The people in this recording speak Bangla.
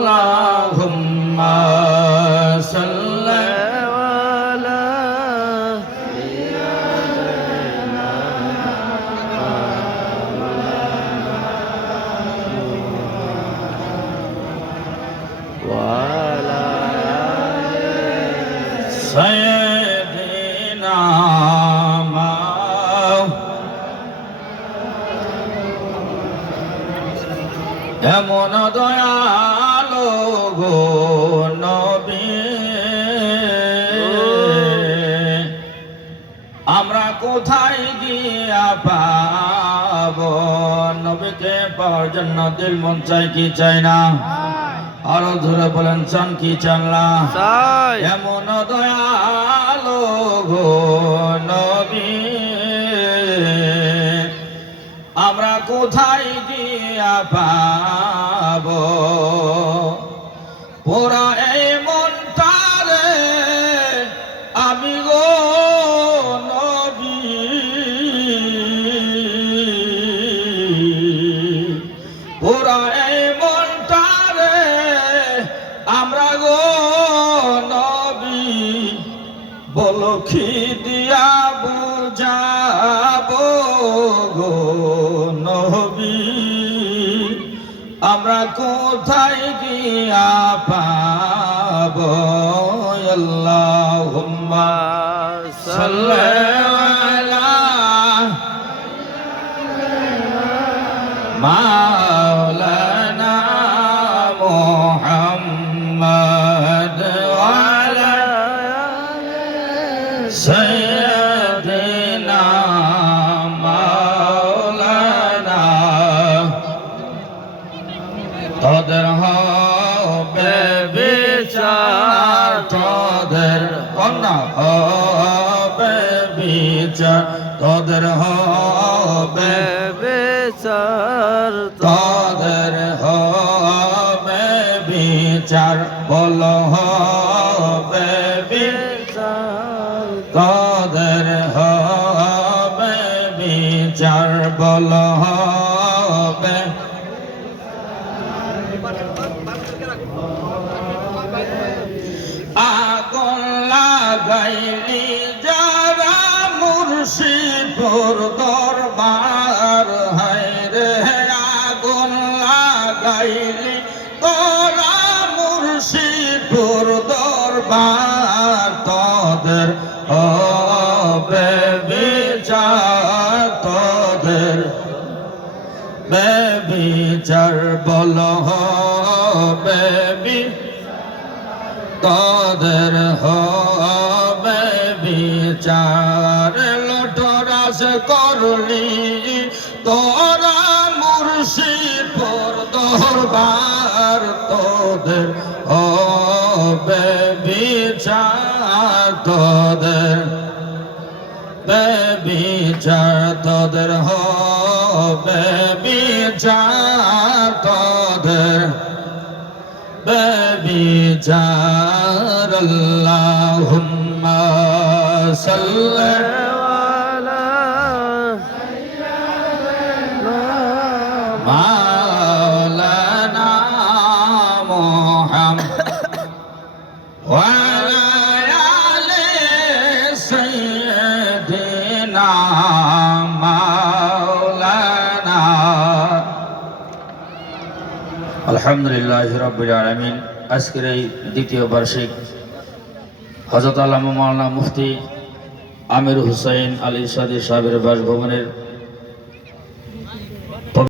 اللهم صل على سيدنا وعلى سيدنا এমন দয়ালো গো নবী, আমরা কোথায় গিয়া পাব? নবীকে পাওয়ার জন্য দিল মন চাই কি চাই না? আরো ধরে বলেন চান কি চান না? এমন দয়ালো গো নবী, আমরা কোথায় গিয়া পাব? পোড়া এই মনটারে আমি গো নবী, পোড়া এই মনটারে আমরা গো নবী, বলো কি দিয়া বুঝাবো গো নবী, আমরা কোথায় গিয়া পাব? আল্লাহুম্মা সাল্লি আলা মাওলানা মুহাম্মদ ওয়া আলা সাইয়্যিদিনা মাওলানা। তোদের হবে বিচার, তোদের কন্যা হবে বিচার, তোদের হবে বিচার, তোদের হবে বিচার, বল হবে বিচার, তোদের হবে বিচার, বল হবে। আগুন লাগাইলি যারা মুর্শিদপুর দরবার, হায়রে আগুন লাগাইলি তোরা মুর্শিদপুর দরবার, তোদের হবে বিচার, তোদের বিচার, বল হবে তোদের হবে বিচার। লুঠরাজ করলি তোরা মুর্শিদপুর দরবার, তোদের হবে বিচার, তোদের বিচার, তোদের হবে বিচার, তোদের বিচার। আল্লাহুম্মা সাল্লি আলা মাওলানা মুহাম্মদ ওয়া আলা আলি সাইয়্যিদিনা মাওলানা। আলহামদুলিল্লাহ রাব্বিল আলামিন। আজকের এই দ্বিতীয় বার্ষিক হযরত আল্লামা মাওলানা মুফতি আমির হুসাইন আলী সাদি সাহেবের বাসভবনের